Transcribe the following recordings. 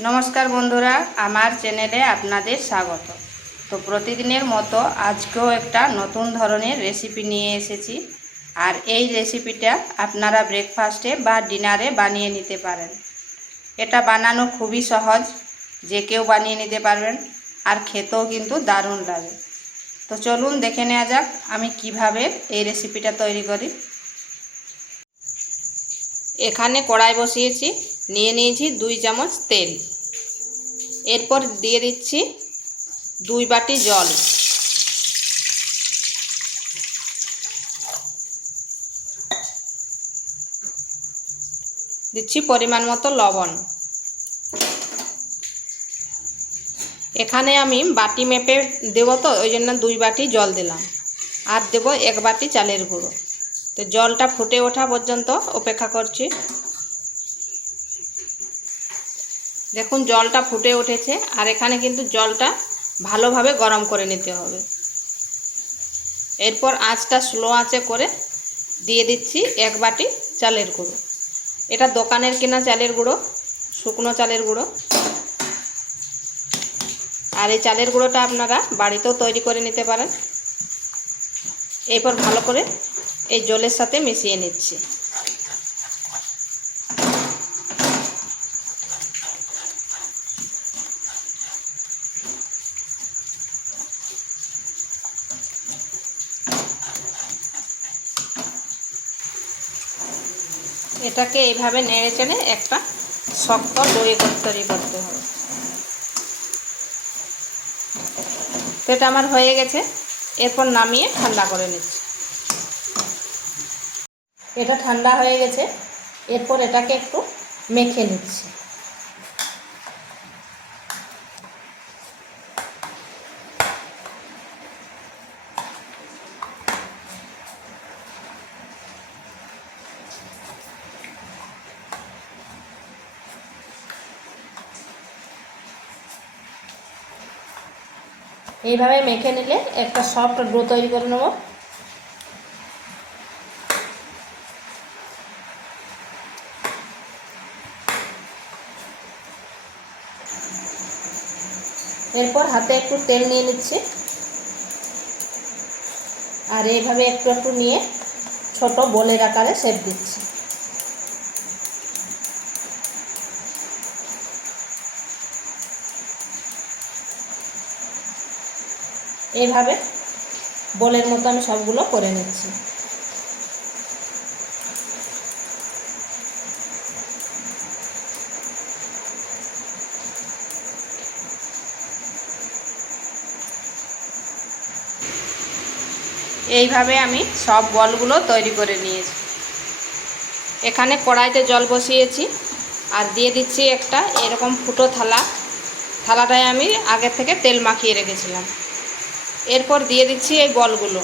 নমস্কার বন্ধুরা, আমার চ্যানেলে আপনাদের স্বাগত। তো প্রতিদিনের মতো আজকেও একটা নতুন ধরনের রেসিপি নিয়ে এসেছি। আর এই রেসিপিটা আপনারা ব্রেকফাস্টে বা ডিনারে বানিয়ে নিতে পারেন। এটা বানানো খুবই সহজ, যে কেউ বানিয়ে নিতে পারবেন, আর খেতেও কিন্তু দারুণ লাগে। তো চলুন দেখে নেওয়া যাক আমি কীভাবে এই রেসিপিটা তৈরি করি। এখানে কড়াই বসিয়েছি নিয়ে নিয়েছি দুই চামচ তেল। এরপর দিয়ে দিচ্ছি দুই বাটি জল। দিচ্ছি পরিমাণ মতো লবণ। এখানে আমি বাটি মেপে দেবো তো, ওই জন্য দুই বাটি জল দিলাম। আর দেবো এক বাটি চালের গুঁড়ো। তো জলটা ফুটে ওঠা পর্যন্ত অপেক্ষা করছি। দেখুন, জলটা ফুটে উঠেছে, আর এখানে কিন্তু জলটা ভালোভাবে গরম করে নিতে হবে। এরপর আঁচটা স্লো আঁচে করে দিয়ে দিচ্ছি এক বাটি চালের গুঁড়ো। এটা দোকানের কেনা চালের গুঁড়ো, শুকনো চালের গুঁড়ো। আর এই চালের গুঁড়োটা আপনারা বাড়িতেও তৈরি করে নিতে পারেন। এরপর ভালো করে এই জলের সাথে মিশিয়ে নিচ্ছি। এটাকে এইভাবে নেড়ে চেড়ে একটা শক্ত দই তৈরি করতে হবে। তো এটা আমার হয়ে গেছে। এরপর নামিয়ে ঠান্ডা করে নিচ্ছি। এটা ঠান্ডা হয়ে গেছে। এরপর এটাকে একটু মেখে নিচ্ছি। এইভাবে মেখে নিলে একটা সফট ডো তৈরি করে নেব। এরপর হাতে একটু তেল নিয়ে নিচ্ছি। আর এইভাবে একটু একটু নিয়ে ছোট বলের আকারে শেপ দিচ্ছি। এইভাবে বলের মতো আমি সবগুলো করে নিচ্ছি। এইভাবে আমি সব বলগুলো তৈরি করে নিয়েছি। এখানে কড়াইতে জল বসিয়েছি আর দিয়ে দিচ্ছি একটা এরকম ফুটো থালা। থালাটায় আমি আগে থেকে তেল মাখিয়ে রেখেছিলাম। এরপর দিয়ে দিচ্ছি এই বলগুলো।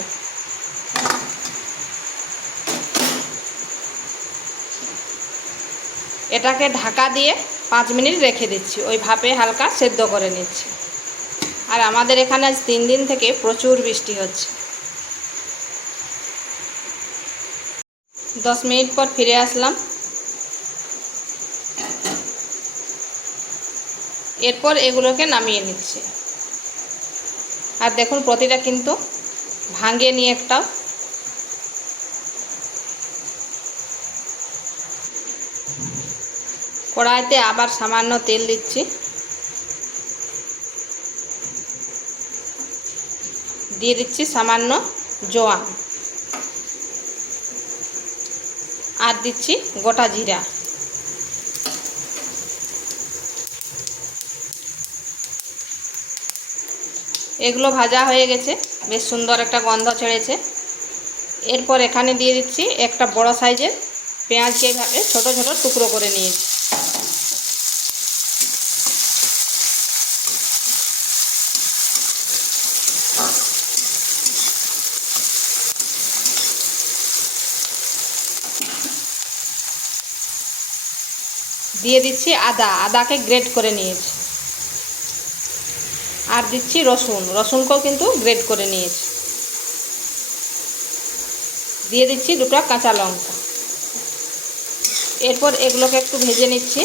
এটাকে ঢাকা দিয়ে পাঁচ মিনিট রেখে দিচ্ছি। ওই ভাপে হালকা সেদ্ধ করে নিচ্ছি। আর আমাদের এখানে আজ তিন দিন থেকে প্রচুর বৃষ্টি হচ্ছে। দশ মিনিট পর ফিরে আসলাম। এরপর এগুলোকে নামিয়ে নিচ্ছি। আর দেখুন, প্রতিটা কিন্তু ভাঙে নিয়ে একটা কড়াইতে আবার সামান্য তেল দিচ্ছি। দিয়ে দিচ্ছি সামান্য জোয়ান। আর দিচ্ছি গোটা জিরা। এগুলো ভাজা হয়ে গেছে। বেশ সুন্দর একটা গন্ধ ছেড়েছে। এরপর এখানে দিয়ে দিচ্ছি একটা বড় সাইজের পেঁয়াজকে এভাবে ছোটো ছোটো টুকরো করে নিয়েছি। দিয়ে দিচ্ছি আদা। আদাকে গ্রেট করে নিয়েছি। আর দিচ্ছি রসুন। রসুনকেও কিন্তু গ্রেড করে নিয়েছি। দিয়ে দিচ্ছি দুটো কাঁচা লঙ্কা। এরপর এগুলোকে একটু ভেজে নিচ্ছি।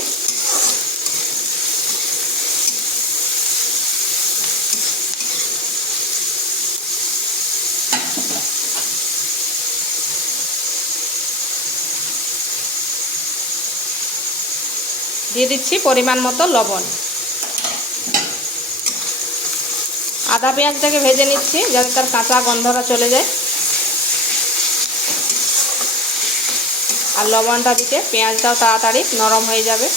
দিয়ে দিচ্ছি পরিমাণ মতো লবণ। আদা পেঁয়াজটাকে ভেজে নিচ্ছি যাতে তার কাঁচা গন্ধটা চলে যায়। আর লবণটা দিতে পেঁয়াজটাও তাড়াতাড়ি নরম হয়ে যাবে।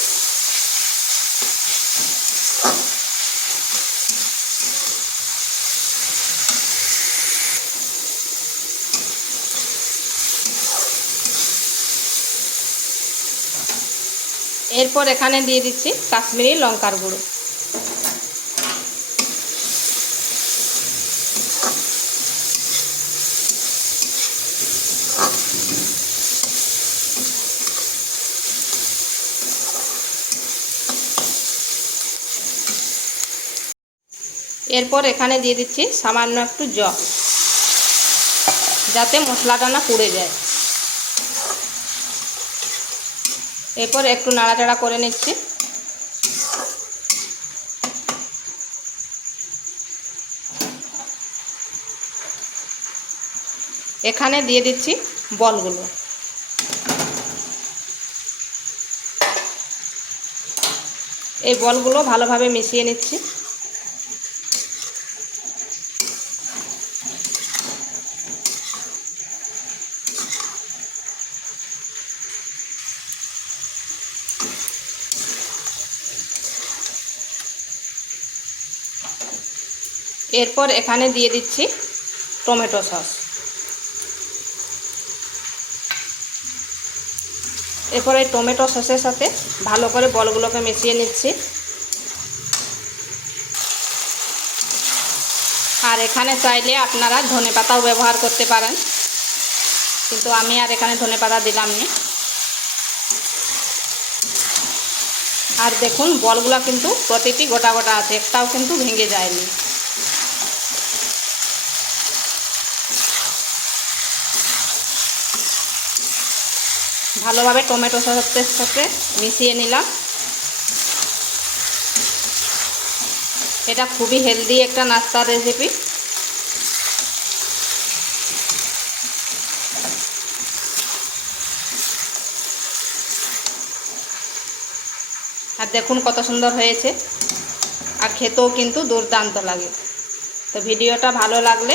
এরপর এখানে দিয়ে দিচ্ছি কাশ্মীরি লঙ্কার গুঁড়ো। এরপর এখানে দিয়ে দিচ্ছি সামান্য একটু জল, যাতে মশলাটা না পুড়ে যায়। এরপর একটু নাড়াচাড়া করে নিচ্ছি। এখানে দিয়ে দিচ্ছি বলগুলো। এই বলগুলো ভালোভাবে মিশিয়ে নিচ্ছি। এরপর এখানে দিয়ে দিচ্ছি টমেটো সস। এরপর এই টমেটো সসের সাথে ভালো করে বলগুলোকে মিশিয়ে নিচ্ছি। আর এখানে চাইলে আপনারা ধনে পাতাও ব্যবহার করতে পারেন। কিন্তু আমি আর এখানে ধনে পাতা দিলাম না। আর দেখুন, বলগুলো কিন্তু প্রতিটি গোটা গোটা আছে, একটাও কিন্তু ভেঙে যায়নি। ভালোভাবে টমেটো সসের সাথে মিশিয়ে নিলাম। এটা খুবই হেলদি একটা নাস্তার রেসিপি আর দেখুন কত সুন্দর হয়েছে। আর খেতেও কিন্তু দুর্দান্ত লাগে। তো ভিডিওটা ভালো লাগলে